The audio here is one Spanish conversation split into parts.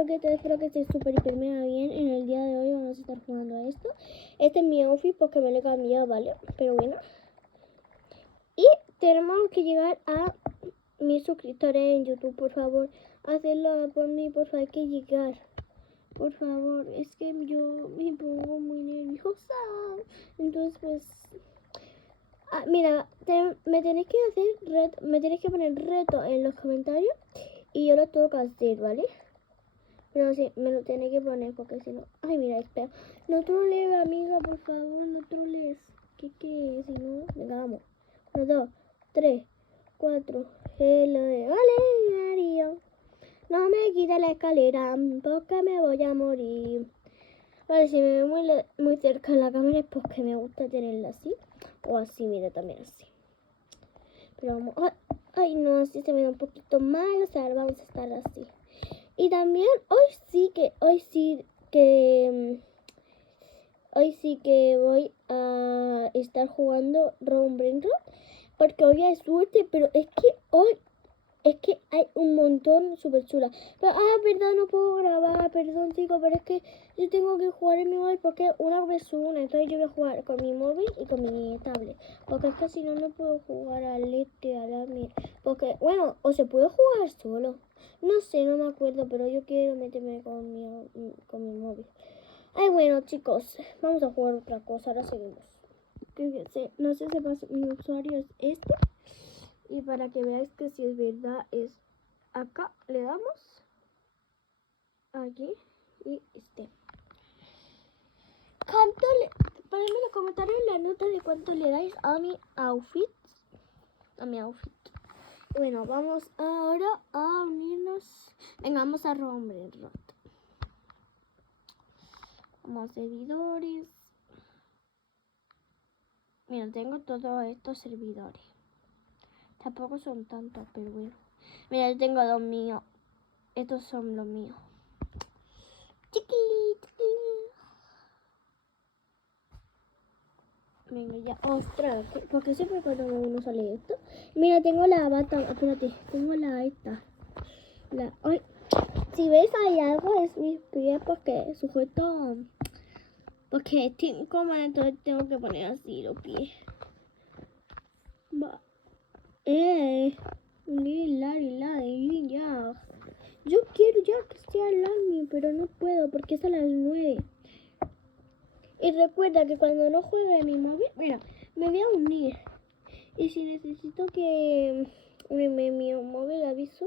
Espero que estés súper hiper mega bien. En el día de hoy vamos a estar jugando a esto. Este es mi outfit porque me lo he cambiado, ¿vale? Pero bueno. Y tenemos que llegar a 1000 suscriptores en YouTube, por favor. Hacedlo por mí, por favor, hay que llegar. Por favor, es que yo me pongo muy nerviosa. Entonces, pues... mira, me tenéis que hacer reto, me tenéis que poner reto en los comentarios y yo lo tengo que hacer, ¿vale? Pero sí, me lo tenéis que poner porque si no... Ay, mira, espera. No trolees, amiga, por favor, no trolees. ¿Qué? Si no... Venga, vamos. 1, 2, 3, 4. Vale, Mario. No me quita la escalera porque me voy a morir. Vale, si me veo muy cerca en la cámara es porque me gusta tenerla así. O así, mira, también así. Pero vamos... Ay, no, así se me da un poquito mal. O sea, vamos a estar así. Y también hoy sí que voy a estar jugando Round Brainrot porque hoy hay suerte, pero es que hoy hay un montón súper chula. Pero, perdón, no puedo grabar, perdón chicos, pero es que yo tengo que jugar en mi móvil porque una vez una, entonces yo voy a jugar con mi móvil y con mi tablet. Porque es que si no, no puedo jugar al porque, bueno, o se puede jugar solo. No sé, no me acuerdo, pero yo quiero meterme con mi móvil. Ay, bueno chicos, vamos a jugar otra cosa, ahora seguimos. No sé si mi usuario es este. Y para que veáis que si es verdad es acá, le damos aquí y ponedme en los comentarios la nota de cuánto le dais a mi outfit. Bueno, vamos ahora a unirnos. Venga, vamos a Round Brainrot. Vamos a servidores. Mira, tengo todos estos servidores. Tampoco son tantos, pero bueno. Mira, yo tengo los míos. Estos son los míos. Venga, ya. Ostras, porque siempre cuando uno sale esto. Mira, tengo la bata. Espérate, tengo esta. Ay, si ves ahí algo, es mis pies porque sujeto. Porque estoy incómoda, entonces tengo que poner así los pies. Va. Ya. Yo quiero ya que sea el año, pero no puedo porque es a las 9. Y recuerda que cuando no juegue mi móvil, mira, me voy a unir. Y si necesito que unirme mi móvil, aviso.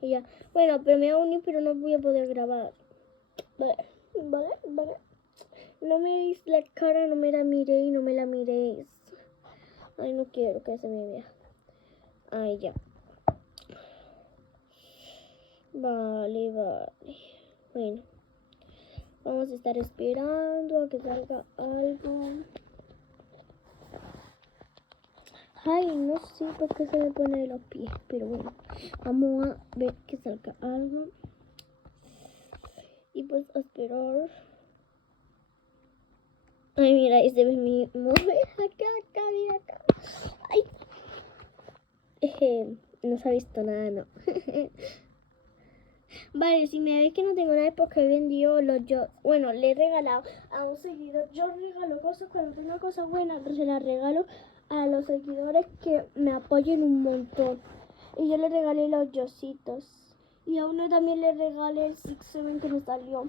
Y ya. Bueno, pero me voy a unir, pero no voy a poder grabar. Vale. No me veis la cara, no me la miréis. Ay, no quiero que se me vea. Ay, ya. Vale. Bueno. Vamos a estar esperando a que salga algo. Ay, no sé por qué se me pone los pies, pero bueno. Vamos a ver que salga algo. Y pues a esperar. Ay, mira, este es mi móvil. Acá. Ay. No se ha visto nada, no. Vale, si me veis que no tengo nada es porque he vendido bueno, le he regalado a un seguidor. Yo regalo cosas cuando tengo cosas buenas, se las regalo a los seguidores que me apoyen un montón. Y yo le regalé los yositos. Y a uno también le regalé el 6-7 que me salió.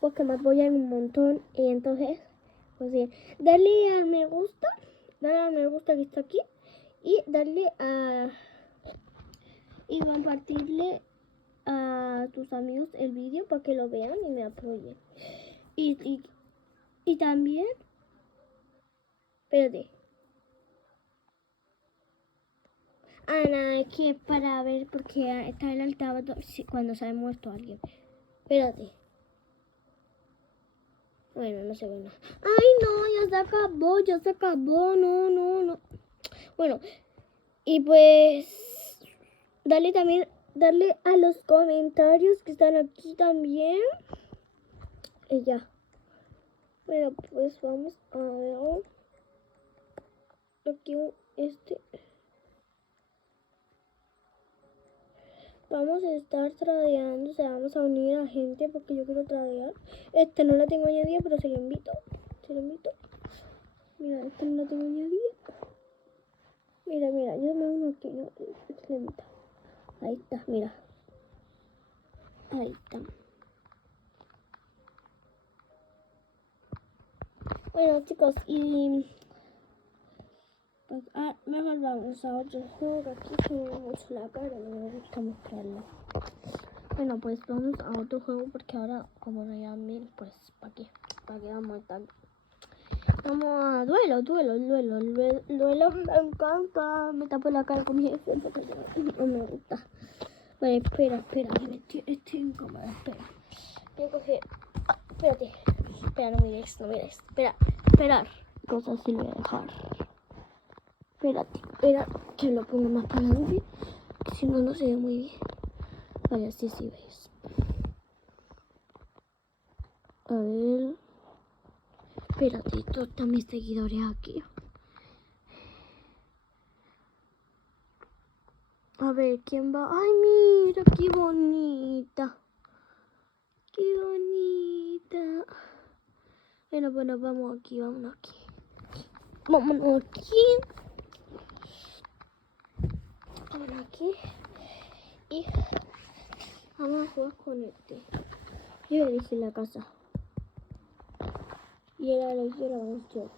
Porque me apoyan un montón. Y entonces, pues bien, darle al me gusta que está aquí. Y darle a... Y compartirle a tus amigos el vídeo para que lo vean y me apoyen. Y también, espérate. Nada, es que para ver porque está el altavoz cuando se ha muerto alguien. Espérate. Bueno, no se ve nada. Ay, no, ya se acabó. No. Bueno, y pues darle a los comentarios que están aquí también. Y ya. Bueno, pues vamos a ver. Aquí Vamos a estar tradeando, o sea, vamos a unir a gente porque yo quiero tradear. Este no la tengo añadida, pero se lo invito. Se lo invito. Mira, este no la tengo añadida. Mira, yo me uno aquí, no, se lo invito. Ahí está, mira. Ahí está. Bueno, chicos, y pues, mejor vamos a otro juego que aquí se me ve mucho la cara, no me gusta mostrarlo. Bueno, pues vamos a otro juego porque ahora, como no hay 1000, pues ¿para qué? ¿Para qué vamos a estar? Vamos a duelo, me encanta. Me tapo la cara con mi jefe porque no me gusta. Vale, espera, estoy en cámara, espera. Voy a coger, espérate, espera, no mires, esperar. Cosas así lo voy a dejar. Espera, que lo pongo más para adelante, que si no, no se ve muy bien. Vale, así sí ves. A ver. Espérate, todos están mis seguidores aquí. A ver, ¿quién va? ¡Ay, mira, qué bonita! ¡Qué bonita! Bueno, vámonos aquí. Vámonos aquí. Y vamos a jugar con este. Yo elegí la casa. Y era la mansión.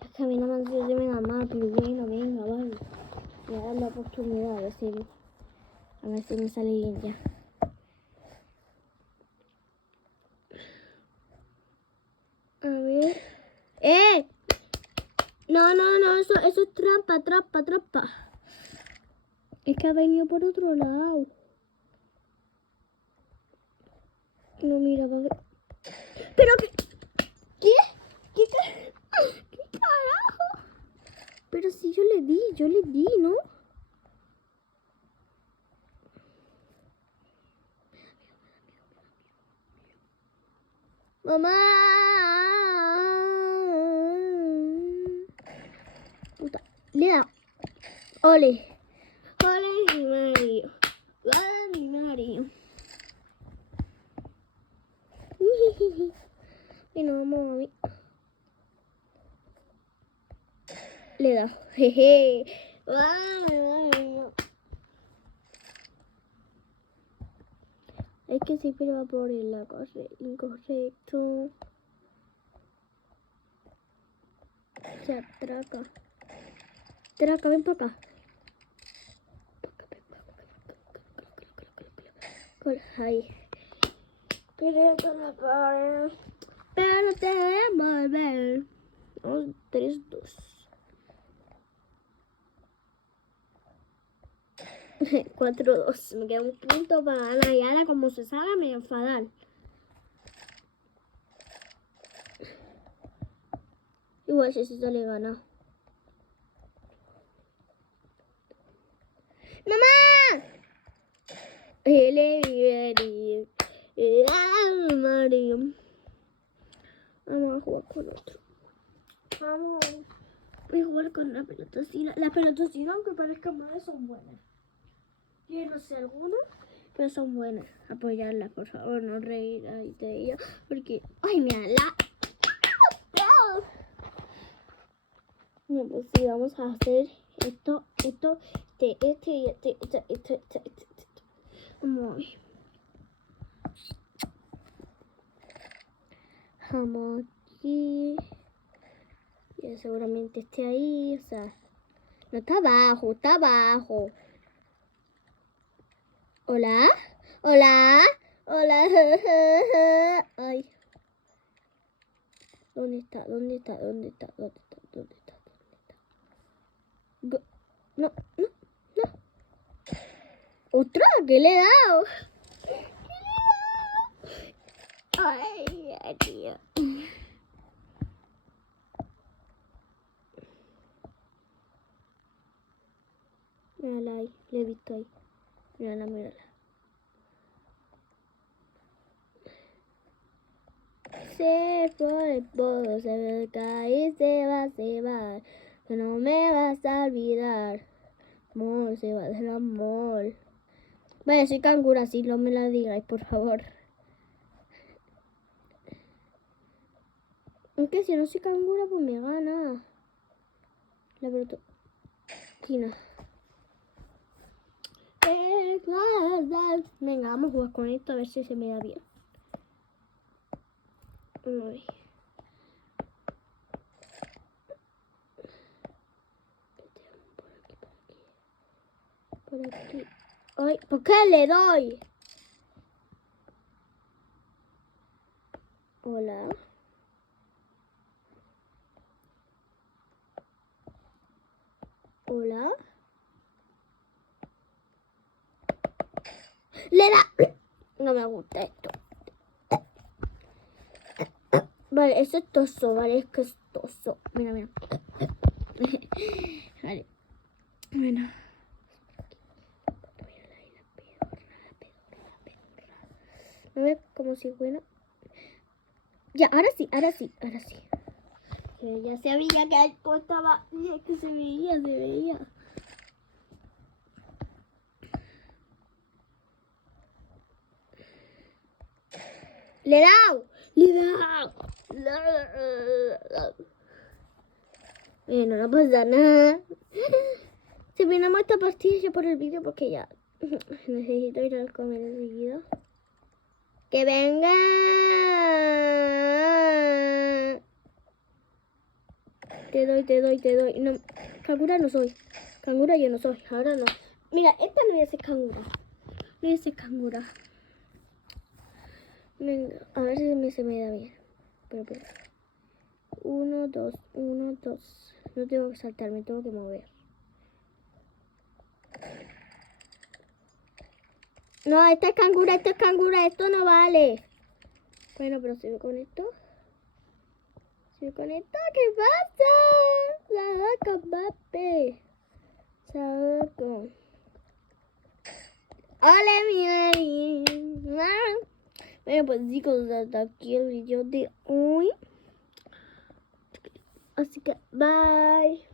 Es que a mí la mansión se me da mal, pero bueno, venga, vale. Voy a dar la oportunidad, a ver si me sale bien ya. A ver. ¡Eh! No, eso es trampa. Es que ha venido por otro lado. No, mira, va a ver. ¿Pero qué? ¿Qué carajo? Pero si yo le di, ¿no? ¡Mamá! Puta, le da. ¡Ole! ¡Ole, Mario! ¡Ole, Mario! Bueno, vamos a ver. Le da. Jeje. ¡Vale! Es que siempre va por el incorrecto. Se atraca. Traca, ven para acá. Ahí. Pero te voy a volver. 3, 2. 4, 2. Me queda un punto para ganar. Y ahora como se salga me voy a enfadar. Igual si se le gana. ¡Mamá! Mario. Vamos a jugar con otro. Voy a jugar con la pelotocina. Las pelotocinas, aunque parezcan malas, son buenas. Yo no sé algunas, pero son buenas. Apoyarlas, por favor, no reír ahí de ellas. Porque, ay, mira, No, pues sí, vamos a hacer esto, y este. Vamos a ver. Vamos aquí. Ya seguramente esté ahí, o sea, no está abajo, está abajo. Hola. Ay. ¿Dónde está? No. ¿Otra? ¿Qué le he dado? Ay, tío. Mírala ahí, la he visto ahí. Mírala. Se fue el polvo, se me cae y se va. Que no me vas a olvidar. Amor, se va del amor. Vale, soy cangura, si no me la digáis, por favor. Aunque si no soy cangura, pues me gana. La proteína. Venga, vamos a jugar con esto a ver si se me da bien. Ay. Por aquí. Ay, ¿por qué le doy? Hola. Hola. Le da. No me gusta esto. Vale, eso es toso, vale, es que es toso. Mira, mira. Vale. Bueno. ¿No ves como si fuera? Ya, ahora sí, ahora sí, ahora sí. Ya sabía que esto estaba. Que se veía, se veía. ¡Le he dado! ¡Le he dado! Bueno, no pasa nada. Terminamos esta partida ya por el vídeo porque ya necesito ir al comer enseguida. ¡Que venga! Te doy. No, cangura no soy. Cangura yo no soy. Ahora no. Mira, esta no voy a ser cangura. No voy a ser cangura. Venga, a ver si se me da bien. Pero. 1, 2, 1, 2. No tengo que saltar, me tengo que mover. No, esta es cangura, esto no vale. Bueno, pero si voy con esto. Si voy con esto, ¿qué pasa? Saco, papi. Saco. Hola, mi mamá. Bueno, pues chicos, hasta aquí el video de hoy. Así que, bye.